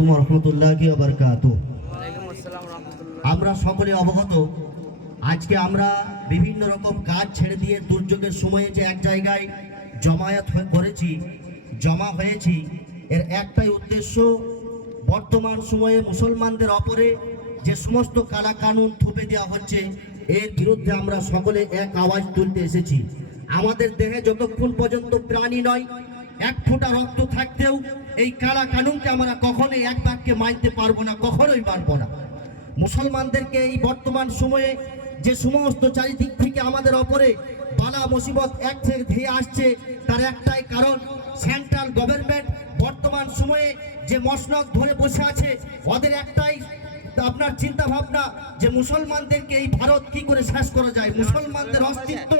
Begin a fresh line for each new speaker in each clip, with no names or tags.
রহমতুল্লাহ আমরা সকলে অবগত আজকে আমরা বিভিন্ন রকম কাজ ছেড়ে দিয়ে দুর্যোগের সময়ে যে এক জায়গায় জমায়েত হয়ে করেছি জমা হয়েছি এর একটাই উদ্দেশ্য বর্তমান সময়ে মুসলমানদের অপরে যে সমস্ত কালা কানুন থুপে দেওয়া হচ্ছে এর বিরুদ্ধে আমরা সকলে এক আওয়াজ তুলতে এসেছি। আমাদের দেহে যতক্ষণ পর্যন্ত প্রাণী নয় এক ফোঁটা রক্ত থাকতেও এই কালা কানুনকে আমরা কখনোই এক বাক্যে মানতে পারব না, কখনোই মানবো না। মুসলমানদেরকে এই বর্তমান সময়ে যে সমস্ত চারিদিক থেকে আমাদের ওপরে বালা মুসিবত এক থেকে ধেয়ে আসছে, তার একটাই কারণ সেন্ট্রাল গভর্নমেন্ট বর্তমান সময়ে যে মসনদ ধরে বসে আছে, ওদের একটাই আপনার চিন্তা ভাবনা যে মুসলমানদেরকে এই ভারত কি করে শেষ করা যায়? মুসলমানদের অস্তিত্ব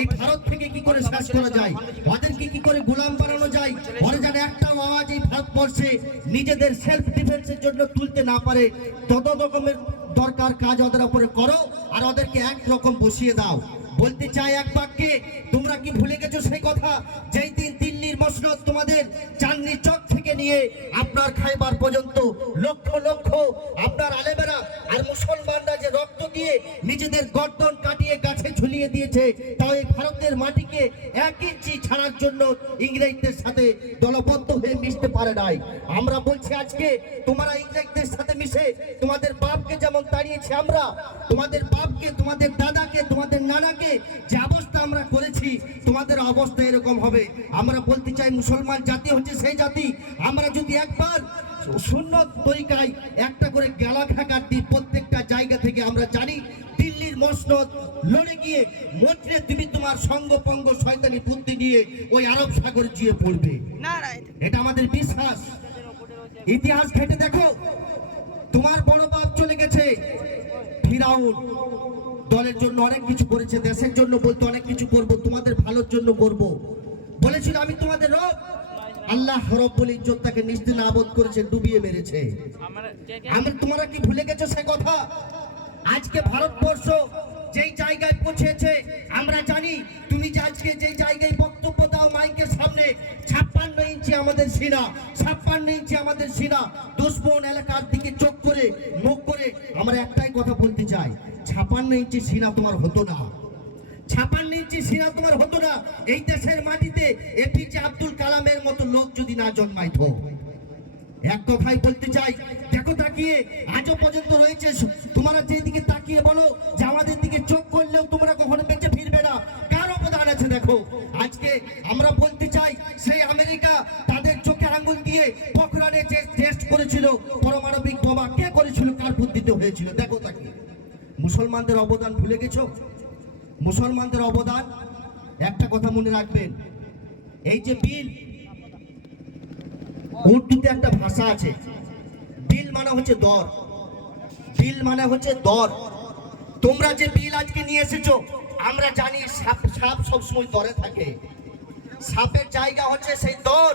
এই ভারত থেকে কি করে শেষ করা যায়? ওদেরকে কি করে গোলাম বানানো যায়? ওরা যেন একটা আওয়াজ এই ভারতবর্ষে নিজেদের সেলফ ডিফেন্সের জন্য তুলতে না পারে। তত রকমের দরকার কাজ ওদের উপরে করো আর ওদেরকে এক রকম বসিয়ে দাও। বলতে চাই এক বাক্যে, তোমরা কি ভুলে গেছো সেই কথা? যেই দিন দিল্লির মসনদ তোমাদের চাঁদনি চক থেকে নিয়ে আপনার খাইবার পর্যন্ত লক্ষ লক্ষ আপনার আলেমেরা আর মুসলমানরা যে রক্ত দিয়ে নিজেদের গর্দন কাটিয়ে ঝুলিয়ে দিয়েছে তাও এই ভারতের মাটিকে এক ইঞ্চি ছাড়ার জন্য ইংরেজদের সাথে দলবদ্ধ হয়ে মিশতে পারে নাই। আমরা বলছি আজকে তোমরা ইংরেজদের সাথে মিশে তোমাদের বাপকে যেমন তাড়িয়েছি আমরা, তোমাদের বাপকে, তোমাদের দাদাকে, তোমাদের নানাকে যে অবস্থা আমরা করেছি, তোমাদের অবস্থা এরকম হবে। আমরা বলতে চাই মুসলমান জাতি হচ্ছে সেই জাতি। আমরা যদি একবার শূন্য তরিকায় একটা করে গেলা খাকার দিই প্রত্যেকটা জায়গা থেকে, আমরা জানি মসনদ লড়ে গিয়ে মন্ত্রে তুমি তোমার সঙ্গপঙ্গ শয়তানি বুদ্ধি নিয়ে ওই আরব সাগরে গিয়ে পড়বে। এটা আমাদের বিশ্বাস। ইতিহাস ঘেটে দেখো তোমার বড় বাপ চলে গেছে ফিরাউন। দলের জন্য অনেক কিছু করেছে দেশের জন্য বলতে অনেক কিছু করব তোমাদের ভালোর জন্য করব। বলেছিল আমি তোমাদের রব। আল্লাহ রব্বুল ইজ্জত তাকে নিস্তে নাবদ করেছে ডুবিয়ে মেরেছে।
আমার
আমি তোমরা কি ভুলে গেছো সে কথা? আজকে ভারতবর্ষ যেই জায়গায় পৌঁছেছে, আমরা জানি তুমি যে আজকে যেই জায়গায় বক্তব্য দাও মাইকের সামনে, ছাপ্পান্ন ইঞ্চি আমাদের সিনা, ছাপ্পান্ন ইঞ্চি আমাদের সিনা, দুশ্মন এলাকার দিকে চোখ করে, মুখ করে আমরা একটাই কথা বলতে চাই, ছাপ্পান্ন ইঞ্চি সিনা তোমার হতো না। ছাপান্ন ইঞ্চি সিনা তোমার হতো না, এই দেশের মাটিতে এপিজে আব্দুল কালামের মতো লোক যদি না জন্মাইতো। এক কথাই বলতে চাই, দেখো তাকিয়ে, আজও পর্যন্ত রয়েছে তোমরা যেদিকে তাকিয়ে বলো যে আমাদের দিকে চোখ করলেও তোমরা কখনো বেঁচে ফিরবে না। কার অবদান আছে দেখো? আজকে আমরা বলতে চাই, সেই আমেরিকা তাদের চোখে আঙ্গুল দিয়ে পখরানে যে টেস্ট করেছিল, পারমাণবিক বোমা কে করেছিল, কার বুদ্ধিতে হয়েছিল? দেখো তাকে মুসলমানদের অবদান ভুলে গেছো? মুসলমানদের অবদান, একটা কথা মনে রাখবেন, এই যে বিল উর্দুতে একটা ভাষা আছে। বিল মানে হচ্ছে দর। বিল মানে হচ্ছে দর। তোমরা যে বিল আজকে নিয়ে এসেছ, আমরা জানি সাপ সাপ সবসময় দরে থাকে। সাপের জায়গা হচ্ছে সেই দর।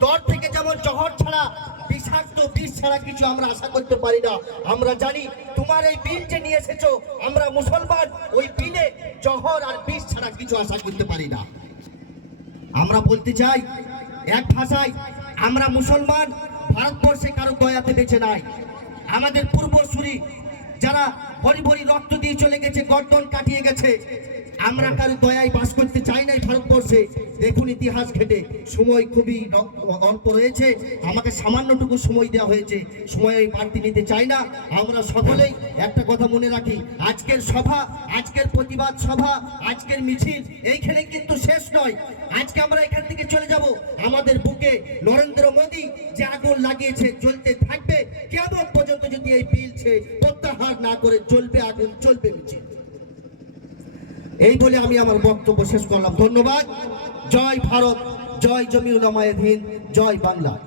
দর থেকে যেমন জহর ছাড়া, বিষাক্ত বিষ ছাড়া কিছু আমরা আশা করতে পারি না। আমরা জানি তোমার এই বিল যে নিয়ে এসেছ, আমরা মুসলমান, ওই বিলে জহর আর বিষ ছাড়া কিছু আশা করতে পারি না। আমরা বলতে চাই, এক ভাষায় আমরা মুসলমান, ভারতবর্ষে কারও দয়াতে বেঁচে নাই। আমাদের পূর্বসূরি যারা ভরি ভরি রক্ত দিয়ে চলে গেছে, গর্দন কাটিয়ে গেছে আমরা কারও দয়ায় বাস করতে চাই নাই ভারতবর্ষে। দেখুন ইতিহাস ঘেটে, সময় খুবই অল্প রয়েছে। আমাকে সামান্যটুকু সময় দেওয়া হয়েছে। সময় বাড়তি নিতে চাই না। আমরা সকলেই একটা কথা মনে রাখি, আজকের সভা, আজকের প্রতিবাদ সভা, আজকের মিছিল, এইখানে কিন্তু শেষ নয়। আজকে আমরা এখান থেকে চলে যাব। আমাদের বুকে নরেন্দ্র মোদী যে আগুন লাগিয়েছে, জ্বলতে থাকবে, কেমন পর্যন্ত যদি এই বিলছে প্রত্যাহার না করে চলবে আগুন চলবে মিছিল। এই বলে আমি আমার বক্তব্য শেষ করলাম। ধন্যবাদ। জয় ভারত, জয় জমিউল হিন্দ জয় বাংলা।